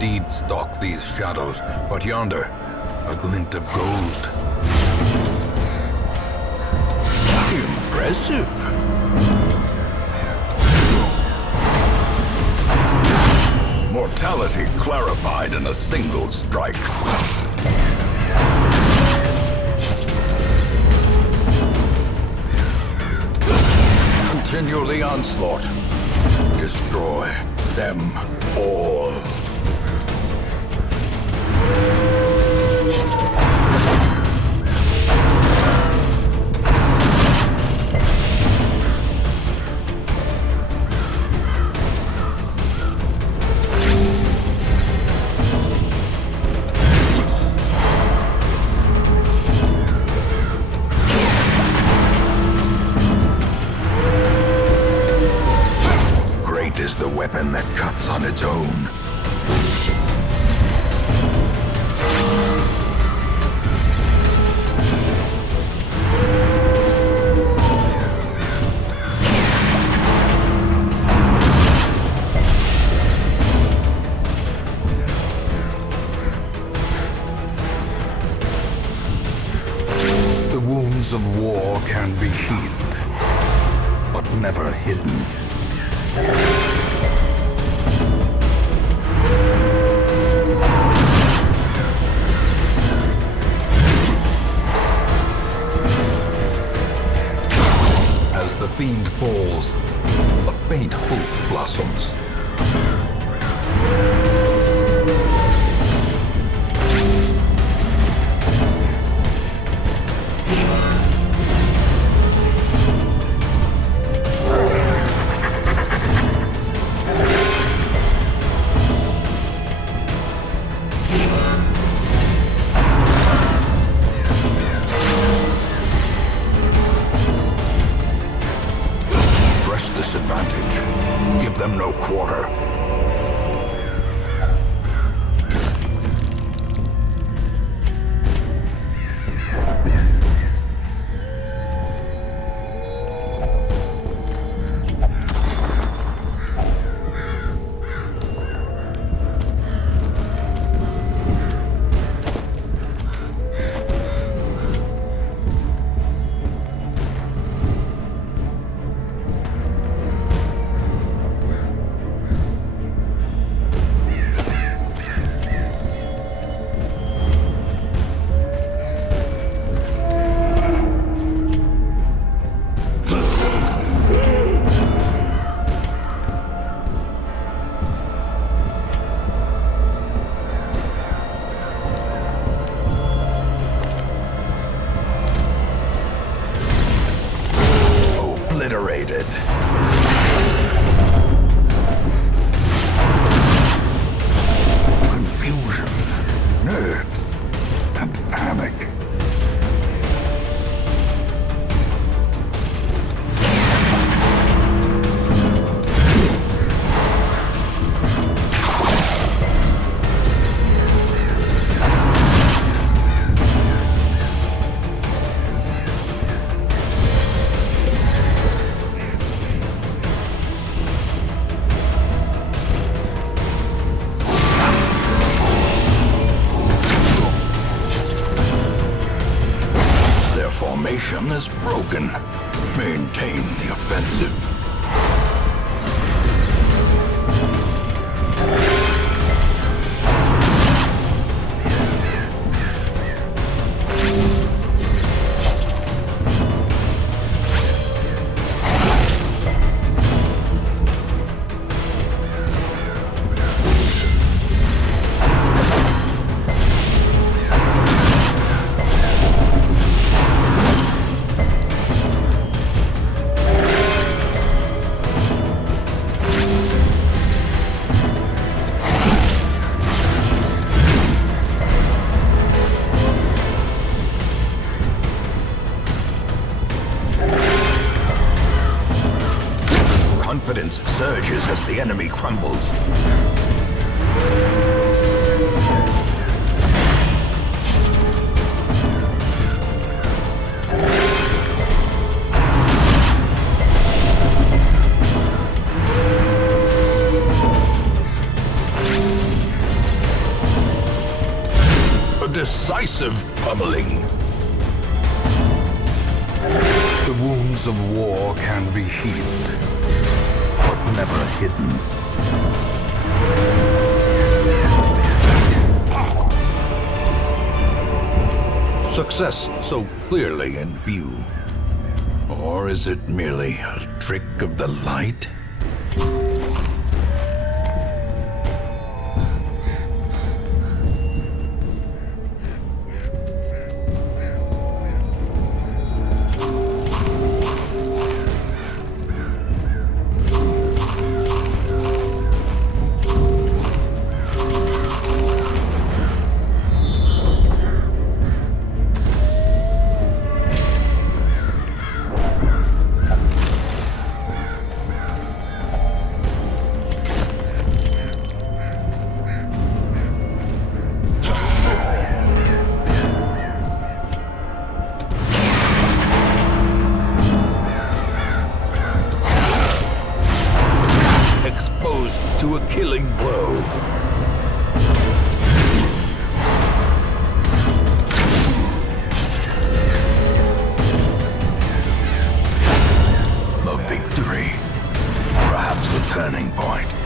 Indeed stalk these shadows, but yonder, a glint of gold. Impressive. Mortality clarified in a single strike. Continue the onslaught. Destroy them all. Is the weapon that cuts on its own. The wounds of war can be healed, but never hidden. Fiend falls, a faint hope blossoms. confidence surges as the enemy crumbles. A decisive pummeling. The wounds of war can be healed never hidden. Success so clearly in view. Or is it merely a trick of the light? Turning point.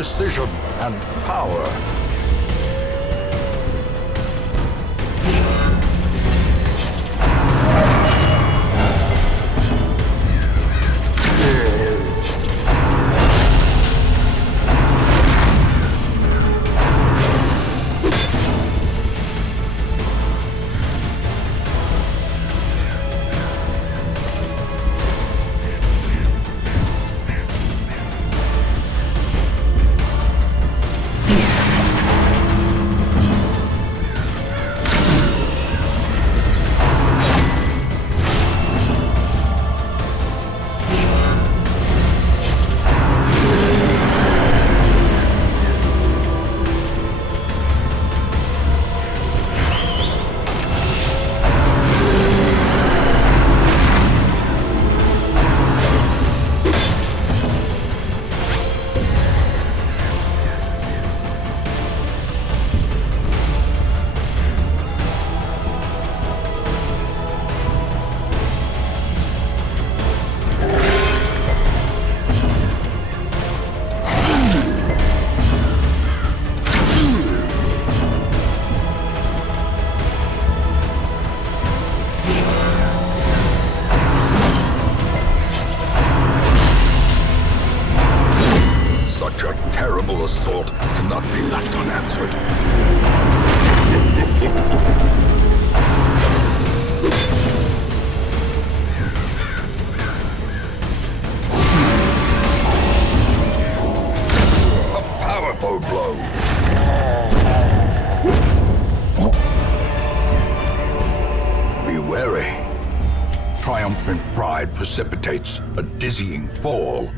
precision and power. Sort cannot be left unanswered. A powerful blow. Be wary. Triumphant pride precipitates a dizzying fall.